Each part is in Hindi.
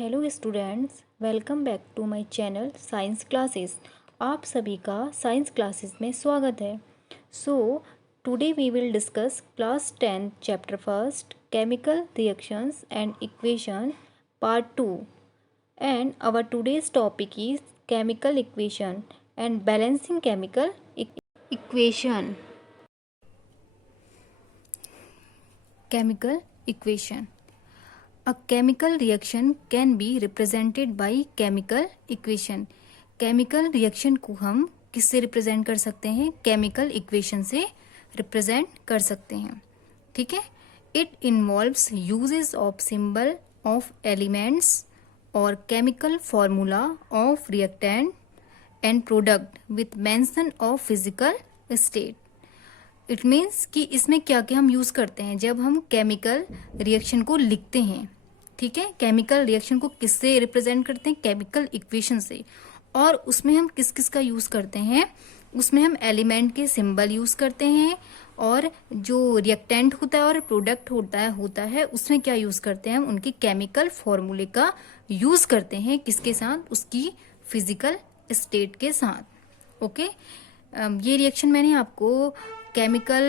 Hello students, welcome back to my channel science classes. आप सभी का साइंस क्लासेस में स्वागत है। So today we will discuss class 10 chapter first chemical reactions and equation part 2 and our today's topic is chemical equation and balancing chemical equation. Chemical equation. A chemical reaction can be represented by chemical equation. Chemical reaction को हम किससे रिप्रेजेंट कर सकते हैं? केमिकल इक्वेशन से रिप्रेजेंट कर सकते हैं। ठीक है। It involves uses of symbol of elements और chemical formula of reactant and product with mention of physical state. It means कि इसमें क्या क्या हम यूज़ करते हैं जब हम केमिकल रिएक्शन को लिखते हैं। ठीक है। केमिकल रिएक्शन को किससे रिप्रेजेंट करते हैं? केमिकल इक्वेशन से। और उसमें हम किस किस का यूज़ करते हैं? उसमें हम एलिमेंट के सिंबल यूज़ करते हैं और जो रिएक्टेंट होता है और प्रोडक्ट होता है उसमें क्या यूज़ करते हैं? हम उनके केमिकल फॉर्मूले का यूज़ करते हैं। किसके साथ? उसकी फिजिकल स्टेट के साथ। ओके। ये रिएक्शन मैंने आपको केमिकल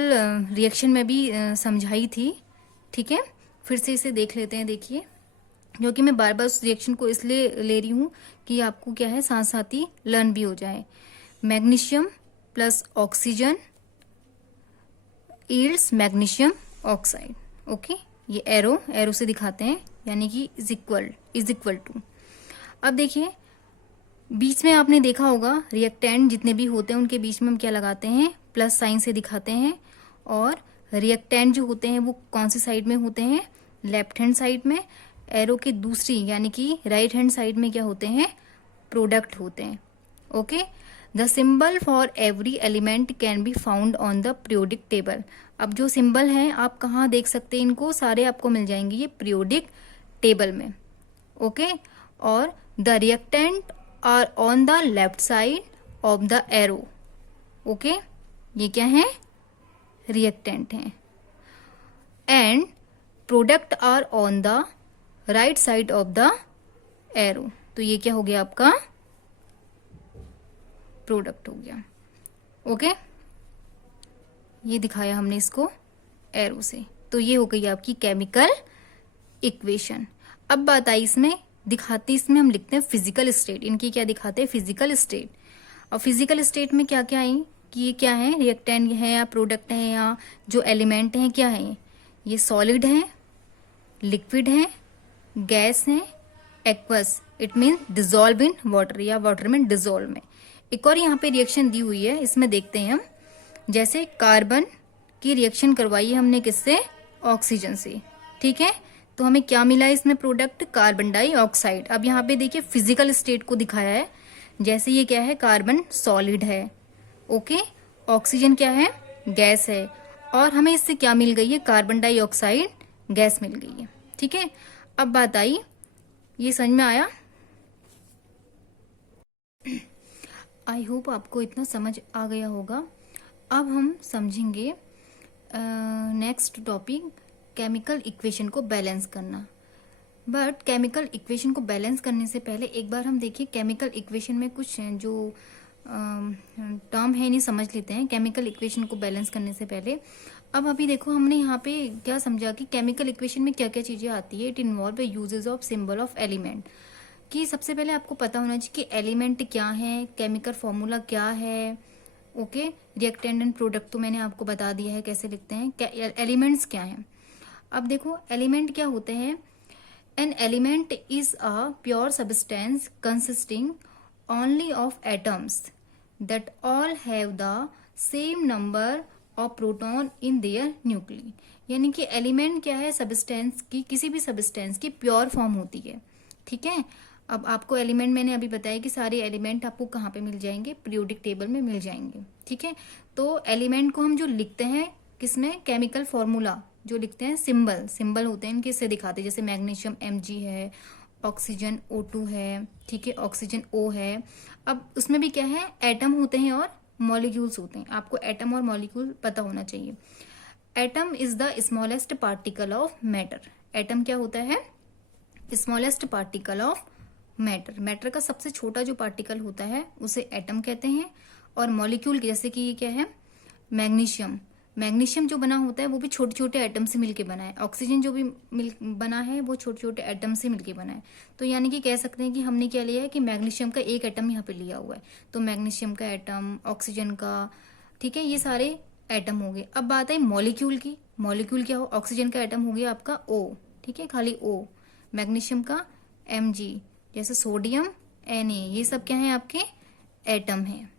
रिएक्शन में भी समझाई थी। ठीक है। फिर से इसे देख लेते हैं। देखिए, क्योंकि मैं बार बार उस रिएक्शन को इसलिए ले रही हूँ कि आपको क्या है, साथ साथ ही लर्न भी हो जाए। Magnesium plus oxygen yields magnesium oxide. Okay, ये एरो से दिखाते हैं, यानी कि इज इक्वल टू। अब देखिए, बीच में आपने देखा होगा रिएक्टेंट जितने भी होते हैं उनके बीच में हम क्या लगाते हैं? प्लस साइन से दिखाते हैं। और रिएक्टेंट जो होते हैं वो कौन सी साइड में होते हैं? लेफ्ट हैंड साइड में। एरो की दूसरी यानी कि राइट हैंड साइड में क्या होते हैं? प्रोडक्ट होते हैं। Okay. The symbol for every element can be found on the periodic table. अब जो सिंबल हैं आप कहाँ देख सकते हैं? इनको सारे आपको मिल जाएंगे ये पीरियोडिक टेबल में। ओके। और the reactant are on the left side of the arrow. Okay, ये क्या है? रिएक्टेंट हैं। And product are on the right side of the arrow. तो ये क्या हो गया? आपका प्रोडक्ट हो गया। ओके, ये दिखाया हमने इसको एरो से। तो ये हो गई आपकी केमिकल इक्वेशन। अब बात आई इसमें हम लिखते हैं फिजिकल स्टेट। इनकी क्या दिखाते हैं? Physical state. और फिजिकल स्टेट में क्या क्या आई कि ये क्या है? रिएक्टेंट है या प्रोडक्ट है या जो एलिमेंट हैं क्या है? ये सॉलिड है, लिक्विड है, गैस है, aqueous. It mean dissolve in water या वाटर में डिजोल्व में। एक और यहाँ पे रिएक्शन दी हुई है, इसमें देखते हैं हम। जैसे कार्बन की रिएक्शन करवाई है हमने किससे? ऑक्सीजन से। ठीक है। तो हमें क्या मिला है इसमें? Product carbon dioxide. अब यहाँ पे देखिए फिजिकल स्टेट को दिखाया है। जैसे ये क्या है? कार्बन सॉलिड है। ओके। ऑक्सीजन क्या है? गैस है। और हमें इससे क्या मिल गई है? कार्बन डाइऑक्साइड गैस मिल गई है। ठीक है। अब बात आई, ये समझ में आया? आई होप आपको इतना समझ आ गया होगा। अब हम समझेंगे नेक्स्ट टॉपिक, केमिकल इक्वेशन को बैलेंस करना। बट केमिकल इक्वेशन को बैलेंस करने से पहले एक बार हम देखिए केमिकल इक्वेशन में कुछ जो टर्म है इन्हें समझ लेते हैं केमिकल इक्वेशन को बैलेंस करने से पहले। अब अभी देखो हमने यहाँ पे क्या समझा कि केमिकल इक्वेशन में क्या क्या चीजें आती है। It involve uses of symbol of element. कि सबसे पहले आपको पता होना चाहिए कि एलिमेंट क्या है, केमिकल फॉर्मूला क्या है। ओके। रिएक्टेंट एंड प्रोडक्ट तो मैंने आपको बता दिया है कैसे लिखते हैं। एलिमेंट्स क्या हैं? अब देखो एलिमेंट क्या होते हैं। An element is a pure substance consisting only of atoms that all have the same number of proton in their nuclei। यानी कि एलिमेंट क्या है? सब्सटेंस की, किसी भी सब्सटेंस की प्योर फॉर्म होती है। ठीक है। अब आपको एलिमेंट मैंने अभी बताया कि सारे एलिमेंट आपको कहाँ पे मिल जाएंगे? पीरियोडिक टेबल में मिल जाएंगे। ठीक है। तो एलिमेंट को हम जो लिखते हैं किसमें? केमिकल फॉर्मूला जो लिखते हैं, सिंबल होते हैं, किससे दिखाते हैं? जैसे मैग्नीशियम Mg है, ऑक्सीजन O2 है। ठीक है। ऑक्सीजन O है। अब उसमें भी क्या है? एटम होते हैं और मॉलिक्यूल्स होते हैं। आपको एटम और मॉलिक्यूल पता होना चाहिए। Atom is the smallest particle of matter. Atom क्या होता है? Smallest particle of matter, matter का सबसे छोटा जो पार्टिकल होता है उसे एटम कहते हैं। और मॉलिक्यूल जैसे कि ये क्या है, मैग्नीशियम, मैग्नीशियम जो बना होता है वो भी छोटे छोटे एटम से मिलके बना है। ऑक्सीजन जो भी बना है वो छोटे छोटे एटम से मिलके बना है। तो यानी कि कह सकते हैं कि हमने क्या लिया है कि मैग्नीशियम का एक एटम यहाँ पे लिया हुआ है, तो मैग्नीशियम का एटम, ऑक्सीजन का, ठीक है, ये सारे एटम हो गए। अब बात है मॉलिक्यूल की, मॉलिक्यूल क्या हो, ऑक्सीजन का एटम हो गया आपका O, ठीक है, खाली O, मैग्नीशियम का Mg, जैसे सोडियम Na, ये सब क्या है आपके एटम है।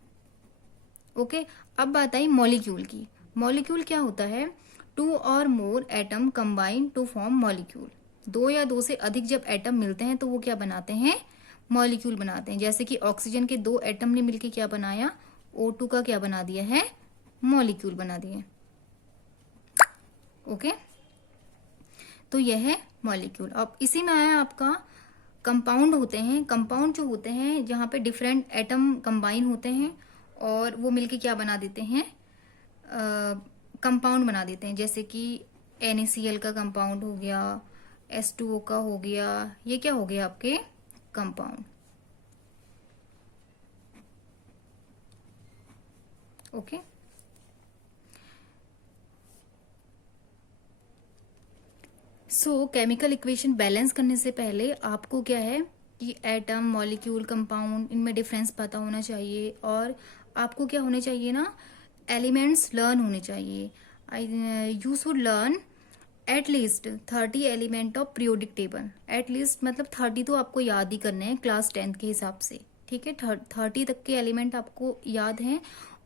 ओके, अब बात आई मॉलिक्यूल की। मॉलिक्यूल क्या होता है, 2 और more atom combine to form molecule, 2 या 2 से अधिक जब एटम मिलते हैं तो वो क्या बनाते हैं, मॉलिक्यूल बनाते हैं। जैसे कि ऑक्सीजन के 2 एटम ने मिलकर क्या बनाया, O2 का क्या बना दिया है, मॉलिक्यूल बना दिए। ओके, तो यह है मॉलिक्यूल। अब इसी में आया आपका कंपाउंड होते हैं। कंपाउंड जो होते हैं जहाँ पे डिफरेंट एटम कंबाइन होते हैं और वो मिलके क्या बना देते हैं, कंपाउंड बना देते हैं। जैसे कि NaCl का कंपाउंड हो गया, H2O का हो गया, ये क्या हो गया आपके कंपाउंड। ओके, सो केमिकल इक्वेशन बैलेंस करने से पहले आपको क्या है कि एटम, मॉलिक्यूल, कंपाउंड, इनमें डिफरेंस पता होना चाहिए। और आपको क्या होने चाहिए ना, एलिमेंट्स लर्न होने चाहिए। You should learn at least 30 element of periodic table. At least मतलब 30 तो आपको याद ही करने हैं क्लास 10 के हिसाब से, ठीक है। 30 तक के एलिमेंट आपको याद हैं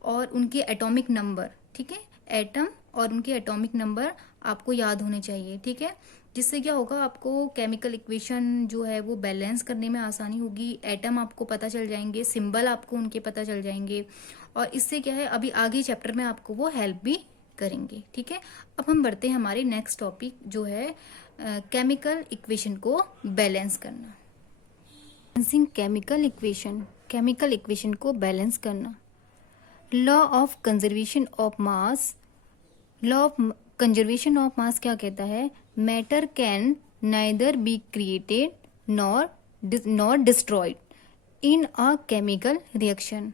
और उनके एटॉमिक नंबर, ठीक है, एटम और उनके एटॉमिक नंबर आपको याद होने चाहिए, ठीक है। जिससे क्या होगा, आपको केमिकल इक्वेशन जो है वो बैलेंस करने में आसानी होगी। एटम आपको पता चल जाएंगे, सिंबल आपको उनके पता चल जाएंगे, और इससे क्या है अभी आगे चैप्टर में आपको वो हेल्प भी करेंगे, ठीक है। अब हम बढ़ते हैं हमारे नेक्स्ट टॉपिक जो है केमिकल इक्वेशन को बैलेंस करना। केमिकल इक्वेशन, केमिकल इक्वेशन को बैलेंस करना। Law of conservation of mass, law of conservation of mass क्या कहता है, matter can neither be created nor destroyed in a chemical reaction.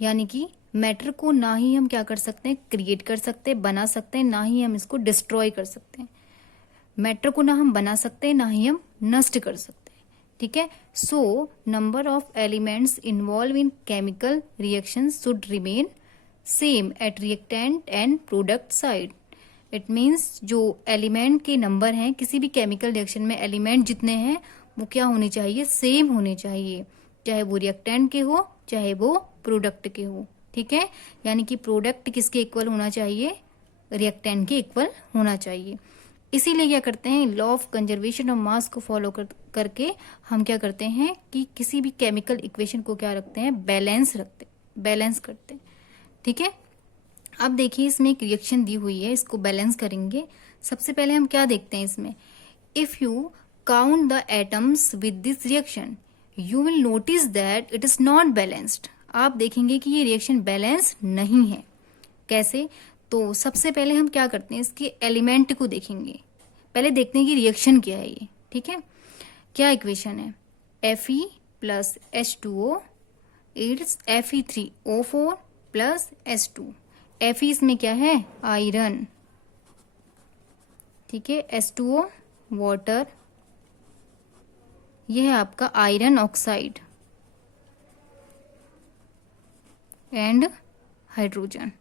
यानी कि मैटर को ना ही हम क्या कर सकते हैं, क्रिएट कर सकते हैं, बना सकते हैं, ना ही हम इसको डिस्ट्रॉय कर सकते हैं। मैटर को ना हम बना सकते हैं, ना ही हम नष्ट कर सकते हैं, ठीक है। So number of elements involve in chemical reaction should remain same at reactant and product side. It means जो एलिमेंट के नंबर हैं किसी भी केमिकल रिएक्शन में, एलिमेंट जितने हैं वो क्या होने चाहिए, सेम होने चाहिए, चाहे वो रिएक्टेंट के हो चाहे वो प्रोडक्ट के हो, ठीक है। यानी कि प्रोडक्ट किसके इक्वल होना चाहिए, रिएक्टेंट के इक्वल होना चाहिए। इसीलिए क्या करते हैं, law of conservation of mass को फॉलो करके हम क्या करते हैं कि किसी भी केमिकल इक्वेशन को क्या रखते हैं, बैलेंस करते हैं, ठीक है। अब देखिए इसमें एक रिएक्शन दी हुई है, इसको बैलेंस करेंगे। सबसे पहले हम क्या देखते हैं इसमें, if you count the atoms with this reaction you will notice that it is not balanced. आप देखेंगे कि ये रिएक्शन बैलेंस नहीं है। कैसे, तो सबसे पहले हम क्या करते हैं, इसके एलिमेंट को देखेंगे। पहले देखते हैं कि रिएक्शन क्या है ये, ठीक है। क्या इक्वेशन है, Fe plus H2O it's Fe3O4 plus H2। Fe इसमें क्या है, आयरन, ठीक है, H2O वाटर, यह है आपका आयरन ऑक्साइड एंड हाइड्रोजन।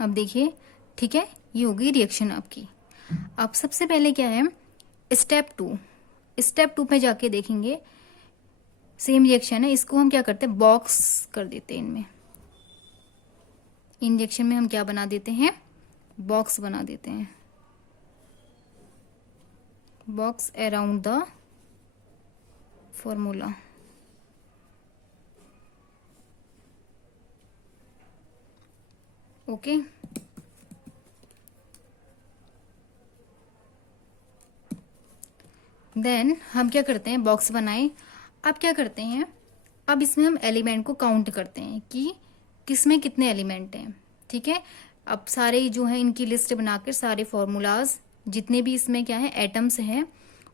अब देखिए, ठीक है, ये होगी रिएक्शन आपकी। अब सबसे पहले क्या है, स्टेप टू पे जाके देखेंगे सेम रिएक्शन है। इसको हम क्या करते हैं, बॉक्स कर देते हैं इनमें। इन रिएक्शन में हम क्या बना देते हैं, बॉक्स बना देते हैं, box around the formula. Okay, then हम क्या करते हैं, बॉक्स बनाए। अब क्या करते हैं, अब इसमें हम एलिमेंट को काउंट करते हैं कि किसमें कितने एलिमेंट हैं, ठीक है। अब सारे जो है इनकी लिस्ट बनाकर सारे फॉर्मूलाज जितने भी इसमें क्या है एटम्स हैं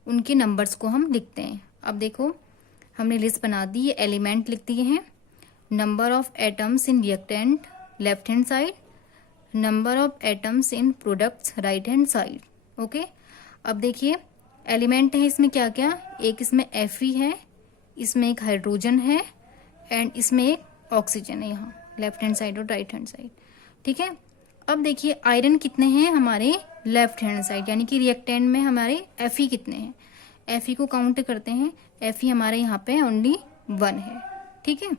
उनके नंबर्स को हम लिखते हैं। अब देखो हमने लिस्ट बना दी, ये एलिमेंट लिख दिए हैं। Number of atoms in reactant left hand side, number of atoms in products right hand side. Okay, अब देखिए एलिमेंट है इसमें क्या क्या, एक इसमें Fe है, इसमें एक हाइड्रोजन है एंड इसमें एक ऑक्सीजन है यहाँ लेफ्ट हैंड साइड और राइट हैंड साइड। ठीक है, अब देखिए आयरन कितने हैं हमारे लेफ्ट हैंड साइड, यानी कि रिएक्टेंट में हमारे Fe कितने हैं। Fe को काउंट करते हैं, Fe हमारे यहाँ पे ओनली 1 है। ठीक है,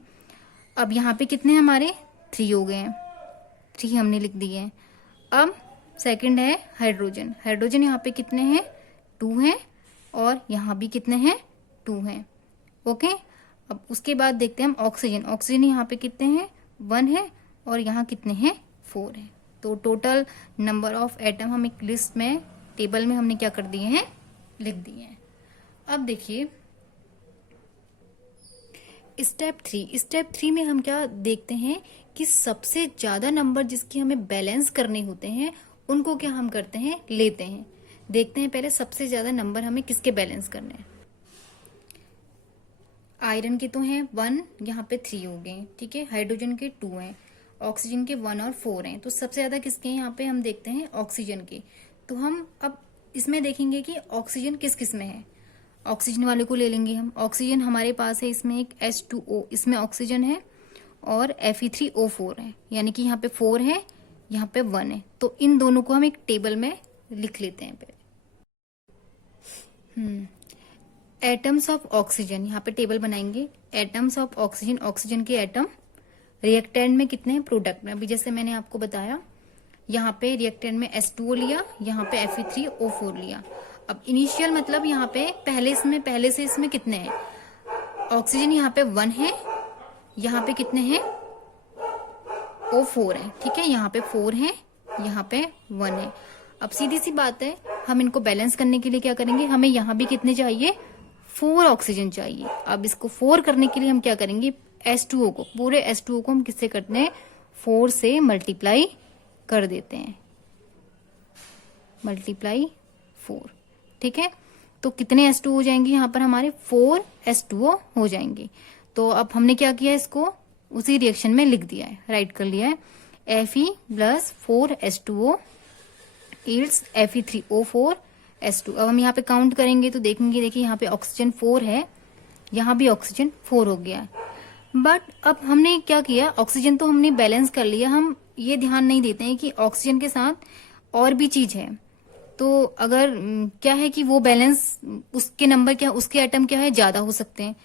अब यहाँ पे कितने हमारे 3 हो गए हैं, 3 हमने लिख दिए हैं। अब सेकंड है हाइड्रोजन, हाइड्रोजन यहाँ पे कितने हैं 2 हैं और यहाँ भी कितने हैं 2 हैं। ओके, अब उसके बाद देखते हैं हम ऑक्सीजन, ऑक्सीजन यहाँ पे कितने हैं 1 है और यहाँ कितने हैं 4 है। तो टोटल नंबर ऑफ एटम हम एक लिस्ट में टेबल में हमने क्या कर दिए हैं लिख दिए हैं। अब देखिए स्टेप 3 में हम क्या देखते हैं कि सबसे ज्यादा नंबर जिसके हमें बैलेंस करने होते हैं उनको क्या हम करते हैं लेते हैं। देखते हैं पहले सबसे ज्यादा नंबर हमें किसके बैलेंस करने हैं। आयरन के तो हैं 1, यहाँ पे 3 हो गए। ठीक है, हाइड्रोजन के 2 हैं, ऑक्सीजन के 1 और 4 हैं। तो सबसे ज्यादा किसके हैं यहाँ पे हम देखते हैं ऑक्सीजन के। तो हम अब इसमें देखेंगे कि ऑक्सीजन किस किस में है, ऑक्सीजन वाले को ले लेंगे हम। ऑक्सीजन हमारे पास है इसमें एक H2O, इसमें ऑक्सीजन है और Fe3O4 है, यानी कि यहाँ पे 4 है यहाँ पे 1 है। तो इन दोनों को हम एक टेबल में लिख लेते हैं पहले। एटम्स ऑफ ऑक्सीजन, यहाँ पे टेबल बनाएंगे। एटम्स ऑफ ऑक्सीजन, ऑक्सीजन के एटम रिएक्टेंट में कितने हैं प्रोडक्ट में। अभी जैसे मैंने आपको बताया यहाँ पे रिएक्टेंट में H2O लिया, यहाँ पे Fe3O4 लिया। अब इनिशियल मतलब यहाँ पे पहले से इसमें कितने हैं, ऑक्सीजन यहाँ पे 1 है, यहाँ पे कितने हैं O4 है। ठीक है, यहाँ पे 4 है, यहाँ पे 1 है। अब सीधी सी बात है, हम इनको बैलेंस करने के लिए क्या करेंगे, हमें यहाँ भी कितने चाहिए 4 ऑक्सीजन चाहिए। अब इसको 4 करने के लिए हम क्या करेंगे, H2O को, पूरे H2O को हम किससे करते हैं 4 से मल्टीप्लाई कर देते हैं, मल्टीप्लाई 4। ठीक है, तो कितने H2O हो जाएंगे यहाँ पर हमारे 4 H2O हो जाएंगे। तो अब हमने क्या किया, इसको उसी रिएक्शन में लिख दिया है, राइट कर लिया है। Fe plus 4 H2O it's Fe3O4 H2। अब हम यहाँ पे काउंट करेंगे तो देखेंगे, देखिए यहाँ पे ऑक्सीजन 4 है, यहाँ भी ऑक्सीजन 4 हो गया है। बट अब हमने क्या किया, ऑक्सीजन तो हमने बैलेंस कर लिया, हम ये ध्यान नहीं देते हैं कि ऑक्सीजन के साथ और भी चीज है। तो अगर क्या है कि वो बैलेंस उसके नंबर क्या, उसके एटम क्या है ज्यादा हो सकते हैं।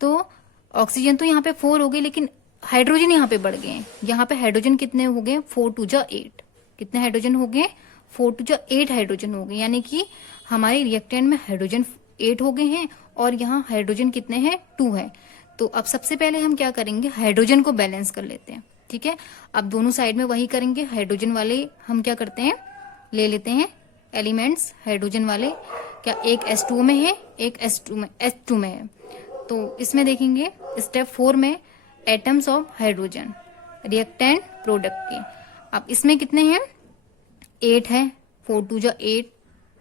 तो ऑक्सीजन तो यहाँ पे 4 हो गए, लेकिन हाइड्रोजन यहाँ पे बढ़ गए हैं। यहाँ पे हाइड्रोजन कितने हो गए 4 2 जा 8, कितने हाइड्रोजन हो गए 4 2 जा 8 हाइड्रोजन हो गए, यानी कि हमारे रिएक्टेंट में हाइड्रोजन 8 हो गए हैं और यहाँ हाइड्रोजन कितने हैं 2 है। तो अब सबसे पहले हम क्या करेंगे, हाइड्रोजन को बैलेंस कर लेते हैं। ठीक है, अब दोनों साइड में वही करेंगे। हाइड्रोजन वाले हम क्या करते हैं, ले लेते हैं एलिमेंट्स हाइड्रोजन वाले, क्या एक H2O में है, एक H2 में है। तो इसमें देखेंगे स्टेप 4 में atoms of hydrogen reactant product के। अब इसमें कितने हैं 8 है, 4 2 जा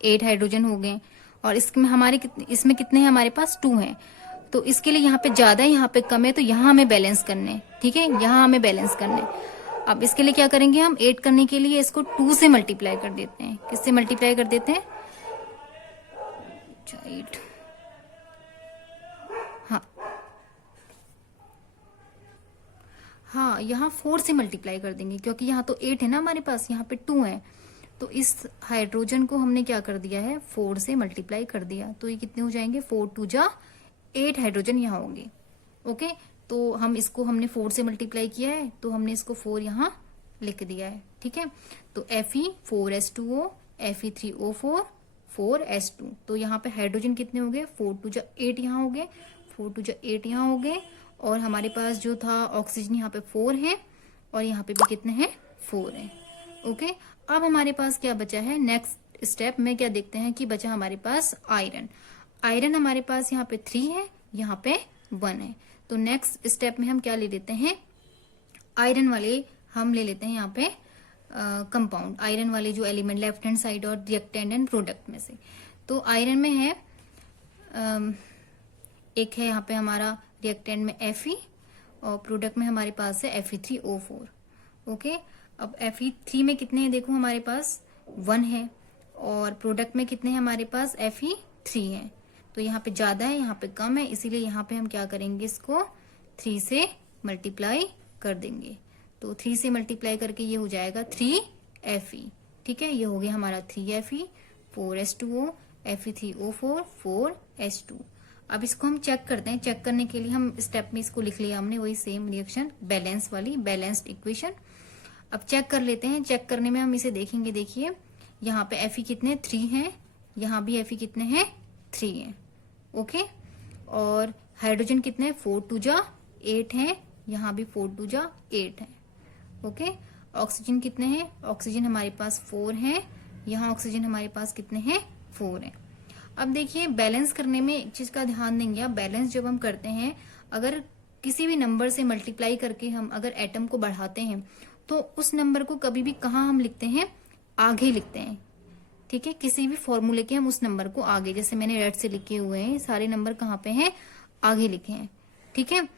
8 हाइड्रोजन हो गए। और इसमें हमारे इसमें कितने हैं हमारे पास 2 हैं। तो इसके लिए यहाँ पे ज्यादा है, यहाँ पे कम है, तो यहाँ हमें बैलेंस करने हैं। ठीक है, यहाँ हमें बैलेंस करने हैं। अब इसके लिए क्या करेंगे, हम 8 करने के लिए इसको 2 से मल्टीप्लाई कर देते हैं। किससे मल्टीप्लाई कर देते हैं, 8, हाँ यहाँ 4 से मल्टीप्लाई कर देंगे, क्योंकि यहाँ तो 8 है ना हमारे पास, यहाँ पे 2 है। तो इस हाइड्रोजन को हमने क्या कर दिया है 4 से मल्टीप्लाई कर दिया। तो ये कितने हो जाएंगे 4 2 जा 8 हाइड्रोजन यहाँ होंगे। ओके, तो हम इसको हमने 4 से मल्टीप्लाई किया है, तो हमने इसको 4 यहाँ लिख दिया है। ठीक है, तो Fe 4H2O Fe3O4 4H2। तो यहाँ पे हाइड्रोजन कितने हो गए 4 2 जा 8 यहाँ हो गए, 4 2 जा 8 यहाँ हो गए। और हमारे पास जो था ऑक्सीजन यहाँ पे 4 है और यहाँ पे भी कितने हैं 4 है। ओके, अब हमारे पास क्या बचा है, नेक्स्ट स्टेप में क्या देखते हैं कि बचा हमारे पास आयरन। आयरन हमारे पास यहाँ पे 3 है, यहाँ पे 1 है। तो नेक्स्ट स्टेप में हम क्या ले लेते हैं, आयरन वाले हम ले लेते हैं यहाँ पे कंपाउंड, आयरन वाले जो एलिमेंट लेफ्ट हैंड साइड और रिएक्टेंट एंड प्रोडक्ट में से। तो आयरन में है एक है यहाँ पे हमारा रिएक्टेंट में Fe और प्रोडक्ट में हमारे पास है Fe3O4। ओके, अब Fe3 में कितने हैं देखो, हमारे पास 1 है और प्रोडक्ट में कितने हैं हमारे पास Fe3 है। तो यहाँ पे ज्यादा है, यहाँ पे कम है, इसीलिए यहाँ पे हम क्या करेंगे, इसको 3 से मल्टीप्लाई कर देंगे। तो 3 से मल्टीप्लाई करके ये हो जाएगा 3Fe। ठीक है, ये हो गया हमारा 3Fe, 4H2O, Fe3O4, 4H2। अब इसको हम चेक करते हैं। चेक करने के लिए हम स्टेप में इसको लिख लिया हमने, वही सेम रिएक्शन, बैलेंस वाली, बैलेंस्ड इक्वेशन। अब चेक कर लेते हैं। चेक करने में हम इसे देखेंगे, देखिए यहाँ पे Fe कितने 3 हैं, यहाँ भी Fe कितने हैं 3 हैं। ओके, और हाइड्रोजन कितने 4 2 जा 8 हैं, यहाँ भी 4 2 जा 8 है। ओके, ऑक्सीजन कितने हैं, ऑक्सीजन हमारे पास 4 हैं, यहाँ ऑक्सीजन हमारे पास कितने हैं 4 हैं। अब देखिए बैलेंस करने में एक चीज का ध्यान देंगे आप, बैलेंस जब हम करते हैं, अगर किसी भी नंबर से मल्टीप्लाई करके हम अगर एटम को बढ़ाते हैं तो उस नंबर को कभी भी कहाँ हम लिखते हैं, आगे लिखते हैं। ठीक है, किसी भी फॉर्मूले के हम उस नंबर को आगे, जैसे मैंने रेड से लिखे हुए हैं सारे नंबर कहाँ पे हैं, आगे लिखे हैं। ठीक है,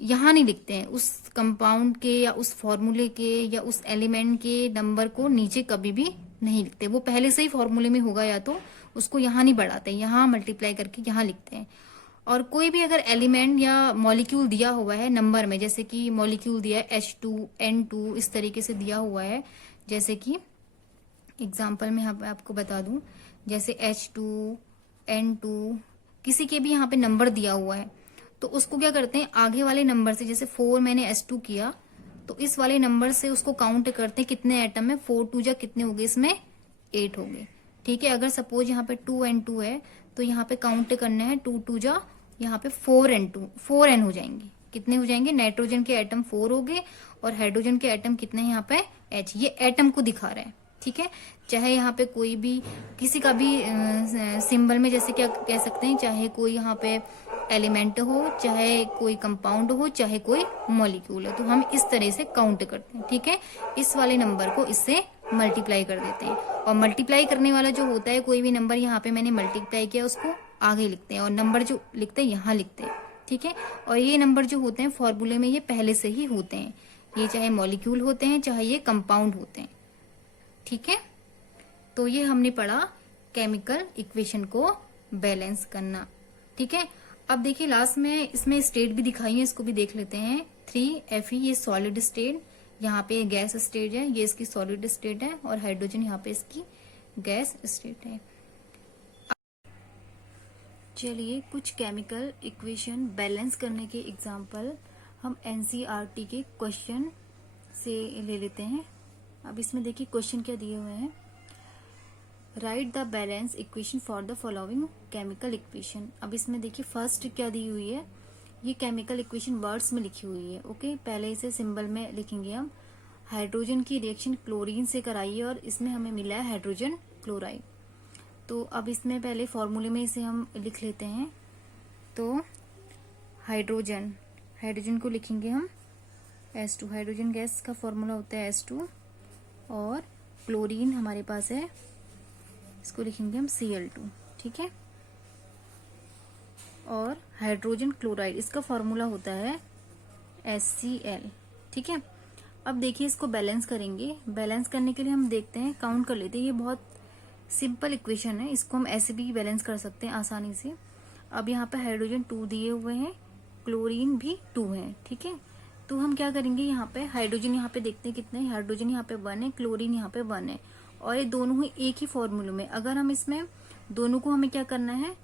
यहाँ नहीं लिखते हैं, उस कंपाउंड के या उस फॉर्मूले के या उस एलिमेंट के नंबर को नीचे कभी भी नहीं लिखते। वो पहले से ही फॉर्मूले में होगा या तो उसको यहाँ नहीं बढ़ाते, यहाँ मल्टीप्लाई करके यहाँ लिखते हैं। और कोई भी अगर एलिमेंट या मॉलिक्यूल दिया हुआ है नंबर में, जैसे कि मॉलिक्यूल दिया है H2 N2 इस तरीके से दिया हुआ है, जैसे कि एग्जाम्पल में आपको बता दूं, जैसे H2 N2 किसी के भी यहाँ पे नंबर दिया हुआ है, तो उसको क्या करते हैं, आगे वाले नंबर से, जैसे 4 मैंने S2 किया तो इस वाले नंबर से उसको काउंट करते हैं कितने एटम में, 4 2 जा कितने हो गए, इसमें 8 हो गए। ठीक है, अगर सपोज यहाँ पे 2N2 है तो यहाँ पे काउंट करना है 2 2 जा, यहाँ पे 4N2 4N हो जाएंगे, कितने हो जाएंगे, नाइट्रोजन के एटम 4 हो गए और हाइड्रोजन के एटम कितने हैं यहाँ पे H, ये एटम को दिखा रहा है। ठीक है, चाहे यहाँ पे कोई भी किसी का भी सिंबल में, जैसे क्या कह सकते हैं, चाहे कोई यहाँ पे एलिमेंट हो, चाहे कोई कंपाउंड हो, चाहे कोई मॉलिक्यूल है, तो हम इस तरह से काउंट करते हैं। ठीक है, इस वाले नंबर को इससे मल्टीप्लाई कर देते हैं, और मल्टीप्लाई करने वाला जो होता है, कोई भी नंबर यहाँ पे मैंने मल्टीप्लाई किया उसको आगे लिखते हैं, और नंबर जो लिखते हैं यहाँ लिखते हैं। ठीक है, और ये नंबर जो होते हैं फॉर्मूले में ये पहले से ही होते हैं, ये चाहे मॉलिक्यूल होते हैं चाहे ये कंपाउंड होते हैं। ठीक है, तो ये हमने पढ़ा केमिकल इक्वेशन को बैलेंस करना। ठीक है, अब देखिए लास्ट में इसमें स्टेट भी दिखाई है, इसको भी देख लेते हैं। 3Fe ये सॉलिड स्टेट, यहाँ पे गैस स्टेट है, ये इसकी सॉलिड स्टेट है, और हाइड्रोजन यहाँ पे इसकी गैस स्टेट है। चलिए कुछ केमिकल इक्वेशन बैलेंस करने के एग्जांपल हम एनसीईआरटी के क्वेश्चन से ले लेते हैं। अब इसमें देखिए क्वेश्चन क्या दिए हुए हैं, right the balance equation for the following chemical equation. अब इसमें देखिए फर्स्ट क्या दी हुई है, ये केमिकल इक्वेशन वर्ड्स में लिखी हुई है। ओके, पहले इसे सिंबल में लिखेंगे हम, हाइड्रोजन की रिएक्शन क्लोरीन से कराइए और इसमें हमें मिला है हाइड्रोजन क्लोराइड। तो अब इसमें पहले फॉर्मूले में इसे हम लिख लेते हैं। तो हाइड्रोजन को लिखेंगे हम H2, हाइड्रोजन गैस का फॉर्मूला होता है H2, और क्लोरीन हमारे पास है, इसको लिखेंगे हम Cl2। ठीक है, और हाइड्रोजन क्लोराइड इसका फॉर्मूला होता है HCl। ठीक है, अब देखिए इसको बैलेंस करेंगे। बैलेंस करने के लिए हम देखते हैं, काउंट कर लेते हैं। ये बहुत सिंपल इक्वेशन है, इसको हम ऐसे भी बैलेंस कर सकते हैं आसानी से। अब यहाँ पे हाइड्रोजन 2 दिए हुए हैं, क्लोरीन भी 2 है। ठीक है, तो हम क्या करेंगे, यहाँ पे हाइड्रोजन यहाँ पे देखते हैं कितने, हाइड्रोजन यहाँ पे 1 है, क्लोरीन यहाँ पे 1 है, और ये दोनों ही एक ही फॉर्मूले में। अगर हम इसमें दोनों को हमें क्या करना है,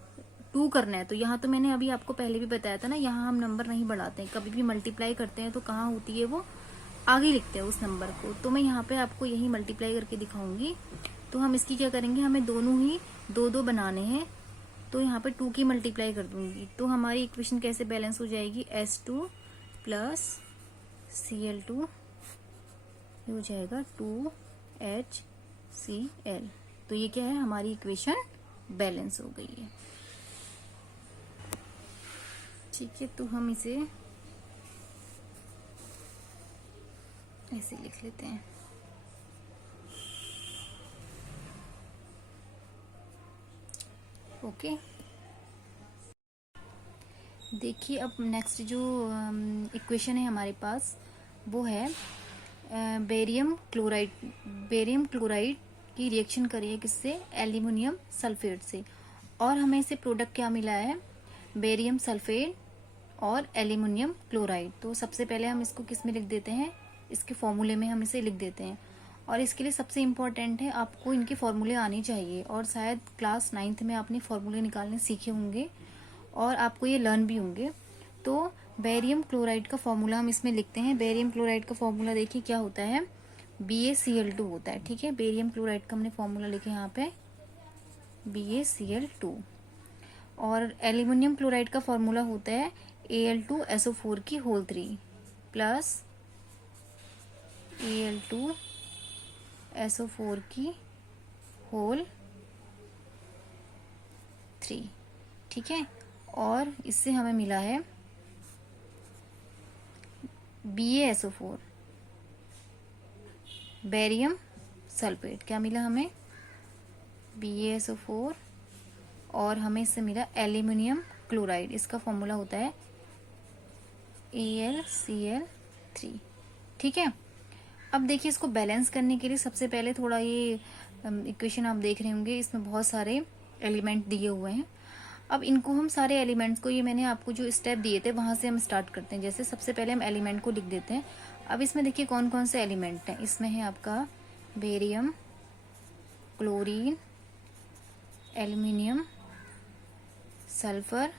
2 करना है, तो यहाँ तो मैंने अभी आपको पहले भी बताया था ना, यहाँ हम नंबर नहीं बढ़ाते हैं, कभी भी मल्टीप्लाई करते हैं तो कहाँ होती है वो, आगे लिखते हैं उस नंबर को। तो मैं यहाँ पे आपको यही मल्टीप्लाई करके दिखाऊंगी। तो हम इसकी क्या करेंगे, हमें दोनों ही 2 बनाने हैं, तो यहाँ पे 2 की मल्टीप्लाई कर दूंगी। तो हमारी इक्वेशन कैसे बैलेंस हो जाएगी, H2 प्लस Cl2 हो जाएगा 2HCl। तो ये क्या है, हमारी इक्वेशन बैलेंस हो गई है। ठीक है, तो हम इसे ऐसे लिख लेते हैं। ओके, देखिए अब नेक्स्ट जो इक्वेशन है हमारे पास वो है बेरियम क्लोराइड। बेरियम क्लोराइड की रिएक्शन करिए किससे, एल्यूमिनियम सल्फेट से, और हमें इसे प्रोडक्ट क्या मिला है, बेरियम सल्फेट और एल्यूमिनियम क्लोराइड। तो सबसे पहले हम इसको किस में लिख देते हैं, इसके फॉर्मूले में हम इसे लिख देते हैं। और इसके लिए सबसे इम्पोर्टेंट है आपको इनके फॉर्मूले आने चाहिए, और शायद क्लास 9th में आपने फॉर्मूले निकालने सीखे होंगे और आपको ये लर्न भी होंगे। तो बेरियम क्लोराइड का फॉर्मूला हम इसमें लिखते हैं। बेरियम क्लोराइड का फॉर्मूला देखिए क्या होता है, BaCl2 होता है। ठीक है, बेरियम क्लोराइड का हमने फॉर्मूला लिखे यहाँ पे BaCl2। और एल्यूमिनियम क्लोराइड का फॉर्मूला होता है Al2SO4 की होल 3 प्लस Al2SO4 की होल 3। ठीक है, और इससे हमें मिला है BaSO4 बेरियम सल्फेट। क्या मिला हमें, BaSO4, और हमें इससे मिला एल्यूमिनियम क्लोराइड। इसका फॉर्मूला होता है AlCl3। ठीक है, अब देखिए इसको बैलेंस करने के लिए सबसे पहले थोड़ा ये इक्वेशन आप देख रहे होंगे, इसमें बहुत सारे एलिमेंट दिए हुए हैं। अब इनको हम सारे एलिमेंट्स को, ये मैंने आपको जो स्टेप दिए थे वहां से हम स्टार्ट करते हैं। जैसे सबसे पहले हम एलिमेंट को लिख देते हैं। अब इसमें देखिए कौन कौन से एलिमेंट हैं। इसमें है आपका barium, chlorine, aluminium, sulphur,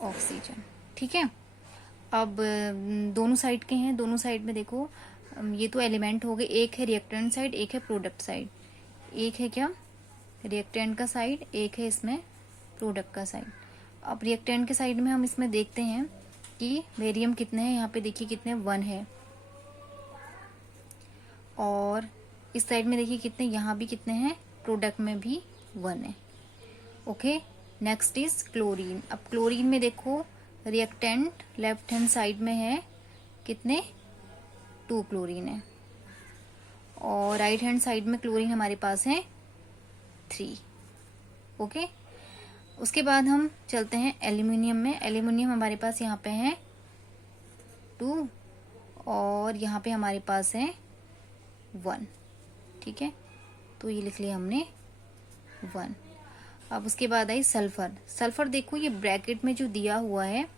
oxygen. ठीक है, अब दोनों साइड के हैं, दोनों साइड में देखो ये तो एलिमेंट हो गए, एक है रिएक्टेंट साइड, एक है प्रोडक्ट साइड। एक है क्या, रिएक्टेंट का साइड, एक है इसमें प्रोडक्ट का साइड। अब रिएक्टेंट के साइड में हम इसमें देखते हैं कि बेरियम कितने हैं, यहाँ पे देखिए कितने, 1 है। और इस साइड में देखिए कितने, यहाँ भी कितने हैं, प्रोडक्ट में भी 1 है। Okay, next is chlorine. अब क्लोरीन में देखो रिएक्टेंट लेफ्ट हैंड साइड में है कितने, 2 क्लोरीन है, और राइट हैंड साइड में क्लोरीन हमारे पास है 3। ओके, उसके बाद हम चलते हैं एल्यूमिनियम में। एल्यूमिनियम हमारे पास यहाँ पे है 2, और यहाँ पे हमारे पास है 1। ठीक है, तो ये लिख लिया हमने 1। अब उसके बाद आई सल्फर। सल्फर देखो ये ब्रैकेट में जो दिया हुआ है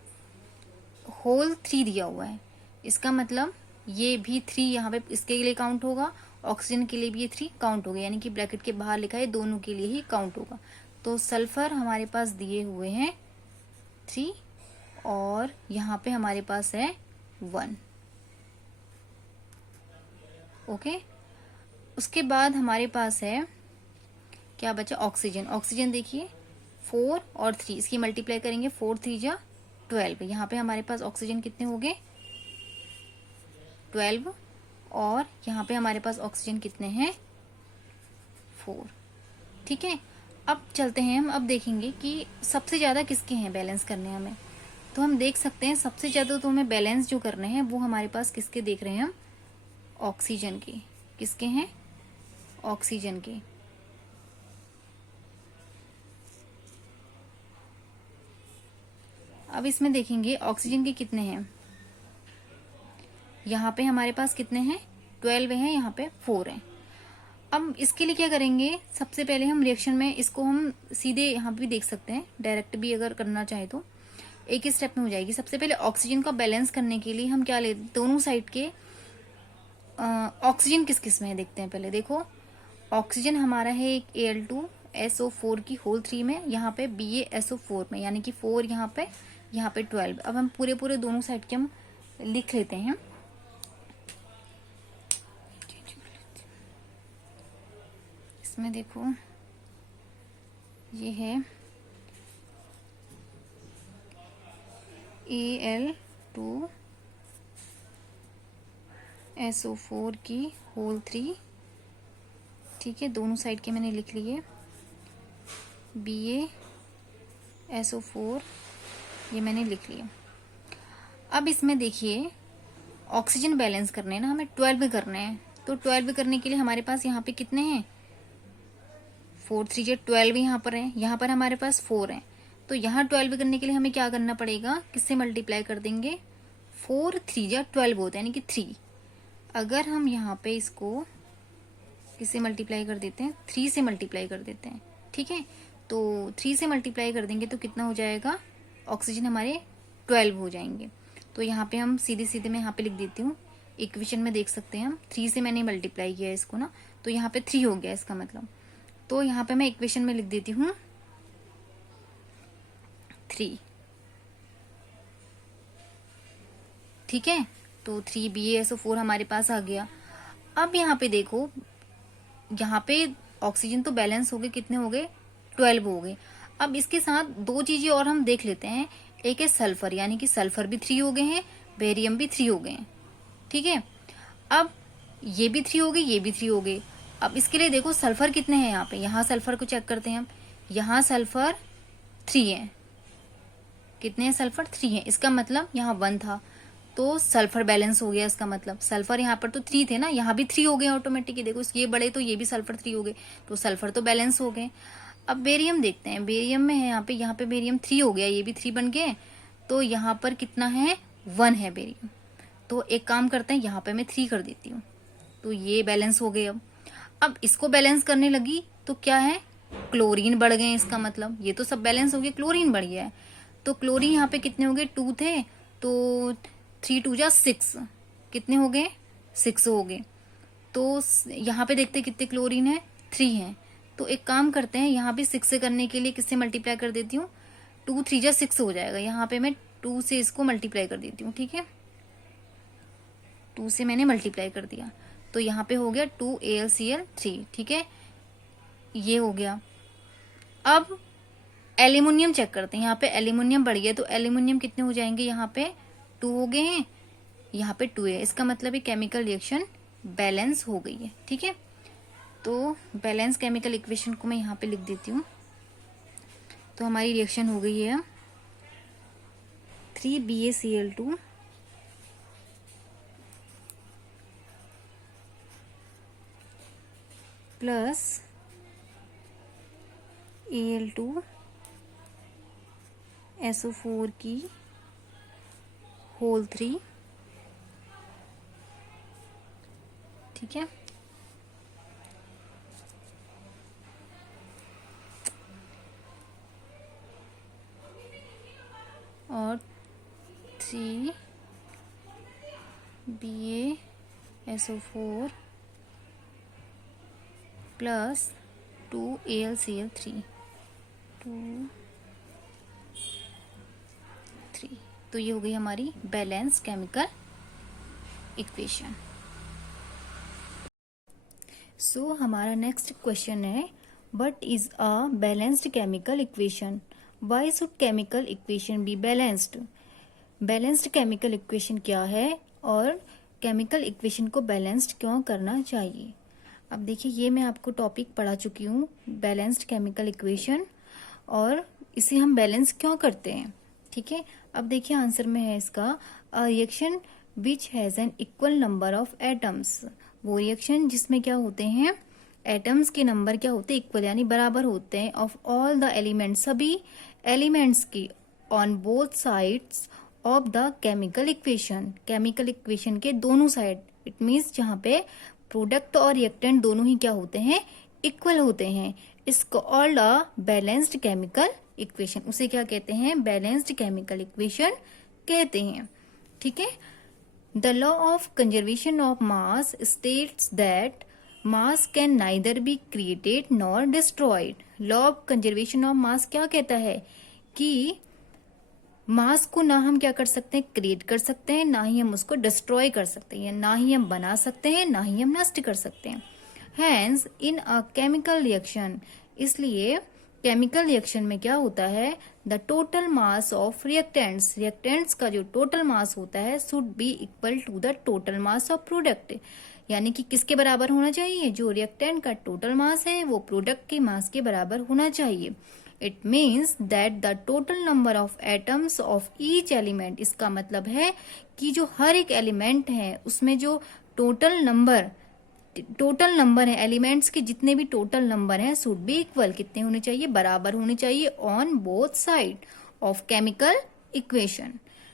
होल 3 दिया हुआ है, इसका मतलब ये भी 3 यहाँ पे इसके लिए काउंट होगा, ऑक्सीजन के लिए भी ये 3 काउंट होगा, यानी कि ब्रैकेट के बाहर लिखा है दोनों के लिए ही काउंट होगा। तो सल्फर हमारे पास दिए हुए हैं 3, और यहाँ पे हमारे पास है 1। ओके, उसके बाद हमारे पास है क्या बचा, ऑक्सीजन। ऑक्सीजन देखिए 4 और 3, इसकी मल्टीप्लाई करेंगे, 4 3 जा 12। यहाँ पे हमारे पास ऑक्सीजन कितने हो गए, 12, और यहाँ पे हमारे पास ऑक्सीजन कितने हैं, 4। ठीक है, अब चलते हैं हम, अब देखेंगे कि सबसे ज्यादा किसके हैं बैलेंस करने हमें। तो हम देख सकते हैं सबसे ज्यादा तो हमें बैलेंस जो करने हैं वो हमारे पास किसके देख रहे हैं हम, ऑक्सीजन के। किसके हैं, ऑक्सीजन के। अब इसमें देखेंगे ऑक्सीजन के कितने हैं, यहाँ पे हमारे पास कितने हैं, 12 हैं, यहाँ पे 4 हैं। अब इसके लिए क्या करेंगे, सबसे पहले हम रिएक्शन में इसको हम सीधे यहाँ भी देख सकते हैं, डायरेक्ट भी अगर करना चाहे तो एक ही स्टेप में हो जाएगी। सबसे पहले ऑक्सीजन का बैलेंस करने के लिए हम क्या ले, दोनों साइड के ऑक्सीजन किस किस में है देखते हैं। पहले देखो ऑक्सीजन हमारा है एक Al2SO4 की होल 3 में, यहाँ पे BaSO4 में, यानी कि 4 यहाँ पे 12। अब हम पूरे पूरे दोनों साइड के हम लिख लेते हैं। इसमें देखो ये है Al2SO4 की होल 3। ठीक है, दोनों साइड के मैंने लिख लिए, BaSO4 ये मैंने लिख लिया। अब इसमें देखिए ऑक्सीजन बैलेंस करने हैं ना, हमें 12 करने हैं। तो 12 करने के लिए हमारे पास यहाँ पे कितने हैं, 4 3 जे 12 यहाँ पर है, यहाँ पर हमारे पास 4 है, तो यहाँ 12 करने के लिए हमें क्या करना पड़ेगा, किससे मल्टीप्लाई कर देंगे, 4 3 जा 12 होता है, यानी कि 3। अगर हम यहाँ पे इसको किससे मल्टीप्लाई कर देते हैं, 3 से मल्टीप्लाई कर देते हैं, ठीक है। तो 3 से मल्टीप्लाई कर देंगे तो कितना हो जाएगा, ऑक्सीजन हमारे 12 हो जाएंगे। तो यहाँ पे हम सीधे सीधे मैं यहाँ पे लिख देती हूँ, इक्वेशन में देख सकते हैं हम, 3 से मैंने मल्टीप्लाई किया है इसको ना, तो यहाँ पे 3 हो गया इसका मतलब। तो यहाँ पे मैं इक्वेशन में लिख देती हूँ 3, ठीक है। तो 3BaSO4 हमारे पास आ गया। अब यहाँ पे देखो, यहाँ पे ऑक्सीजन तो बैलेंस हो गए, कितने हो गए, 12 हो गए। अब इसके साथ दो चीजें और हम देख लेते हैं, एक है सल्फर, यानी कि सल्फर भी 3 हो गए हैं, बेरियम भी 3 हो गए हैं, ठीक है। अब ये भी 3 हो गए, ये भी 3 हो गए। अब इसके लिए देखो सल्फर कितने हैं यहाँ पे, यहाँ सल्फर को चेक करते हैं हम, यहाँ सल्फर 3 है, कितने हैं सल्फर, 3 है। इसका मतलब यहाँ 1 था, तो सल्फर बैलेंस हो गया। इसका मतलब सल्फर यहाँ पर तो 3 थे ना, यहाँ भी 3 हो गए ऑटोमेटिकली। देखो ये बड़े तो ये भी सल्फर 3 हो गए, तो सल्फर तो बैलेंस हो गए। अब बेरियम देखते हैं, बेरियम में है यहाँ पे बेरियम 3 हो गया, ये भी 3 बन गए, तो यहाँ पर कितना है, 1 है बेरियम। तो एक काम करते हैं, यहाँ पे मैं 3 कर देती हूँ, तो ये बैलेंस हो गए। अब इसको बैलेंस करने लगी तो क्या है, क्लोरीन बढ़ गए। इसका मतलब ये तो सब बैलेंस हो गया, क्लोरीन बढ़ गया है। तो क्लोरीन यहाँ पे कितने हो गए, 2 थे, तो 3 2 जा 6, कितने हो गए, 6 हो गए। तो यहाँ पे देखते कितने क्लोरीन है, 3 है। तो एक काम करते हैं, यहाँ भी 6 से करने के लिए किससे मल्टीप्लाई कर देती हूँ, 2 3 जा 6 हो जाएगा। यहाँ पे मैं 2 से इसको मल्टीप्लाई कर देती हूँ, ठीक है। 2 से मैंने मल्टीप्लाई कर दिया, तो यहाँ पे हो गया 2AlCl3, ठीक है, ये हो गया। अब एल्यूमिनियम चेक करते हैं, यहाँ पे एल्यूमिनियम बढ़ गया, तो एल्यूमिनियम कितने हो जाएंगे, यहाँ पे 2 हो गए हैं, यहाँ पे 2 है। इसका मतलब है केमिकल रिएक्शन बैलेंस हो गई है, ठीक है। तो बैलेंस केमिकल इक्वेशन को मैं यहाँ पे लिख देती हूँ। तो हमारी रिएक्शन हो गई है 3BaCl2 प्लस Al2SO4 की होल 3, ठीक है। और 3BaSO4 प्लस 2AlCl3, 2 3। तो ये हो गई हमारी बैलेंस केमिकल इक्वेशन। सो हमारा नेक्स्ट क्वेश्चन है, what is a balanced chemical equation, why should chemical equation be balanced. Balanced chemical equation क्या है और केमिकल इक्वेशन को बैलेंस्ड क्यों करना चाहिए। अब देखिए, ये मैं आपको टॉपिक पढ़ा चुकी हूँ, बैलेंस्ड केमिकल इक्वेशन, और इसे हम बैलेंस क्यों करते हैं, ठीक है। अब देखिए आंसर में है इसका, a reaction which has an equal number of atoms, वो रिएक्शन जिसमें क्या होते हैं, एटम्स के नंबर क्या होते हैं, इक्वल यानी बराबर होते हैं, ऑफ ऑल द एलिमेंट्स, सभी एलिमेंट्स की, on both sides of the chemical equation, chemical equation के दोनों साइड। इट मीन्स जहाँ पे प्रोडक्ट और रिएक्टेंट दोनों ही क्या होते हैं, इक्वल होते हैं। इसको called a balanced chemical equation, उसे क्या कहते हैं, बैलेंस्ड केमिकल इक्वेशन कहते हैं, ठीक है। The law of conservation of mass states that mass can neither be created nor destroyed. Law of conservation of mass क्या कहता है कि मास को ना हम क्या कर सकते हैं, क्रिएट कर सकते हैं, ना ही हम उसको डिस्ट्रॉय कर सकते हैं, ना ही हम बना सकते हैं, ना ही हम नष्ट कर सकते हैं। Hence in a chemical reaction, इसलिए केमिकल रिएक्शन में क्या होता है, the total mass of reactants, reactants का जो टोटल मास होता है should be equal to the total mass of product, यानी कि किसके बराबर होना चाहिए, जो रिएक्टेंट का टोटल मास है वो प्रोडक्ट के मास के बराबर होना चाहिए। It means that the total number of atoms of each element, इसका मतलब है कि जो हर एक एलिमेंट है उसमें जो टोटल नंबर टोटल नंबर है एलिमेंट्स के, जितने भी टोटल नंबर हैं शुड बी इक्वल, कितने होने चाहिए, बराबर होने चाहिए, on both side of chemical equation,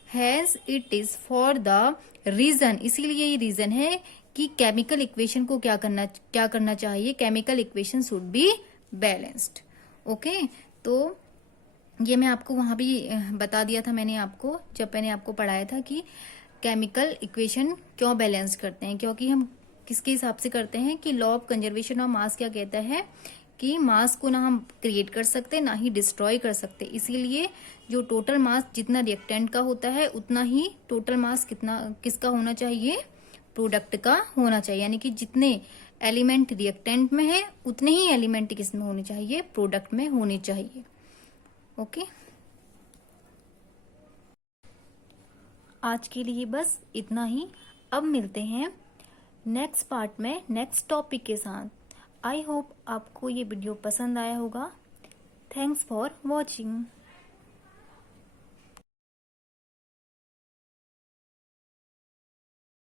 has it is for the reason, इसीलिए ये रीजन है कि केमिकल इक्वेशन को क्या करना चाहिए, chemical equation should be balanced. Okay, तो ये मैं आपको वहां भी बता दिया था मैंने आपको, जब मैंने आपको पढ़ाया था कि केमिकल इक्वेशन क्यों बैलेंस करते हैं, क्योंकि हम किसके हिसाब से करते हैं कि law of conservation of mass क्या कहता है कि मास को ना हम क्रिएट कर सकते ना ही डिस्ट्रॉय कर सकते, इसीलिए जो टोटल मास जितना रिएक्टेंट का होता है उतना ही टोटल मास किसका होना चाहिए, प्रोडक्ट का होना चाहिए, यानी कि जितने एलिमेंट रिएक्टेंट में है उतने ही एलिमेंट किसमें होने चाहिए, प्रोडक्ट में होने चाहिए। ओके, आज के लिए बस इतना ही। अब मिलते हैं नेक्स्ट पार्ट में नेक्स्ट टॉपिक के साथ। आई होप आपको ये वीडियो पसंद आया होगा। Thanks for watching.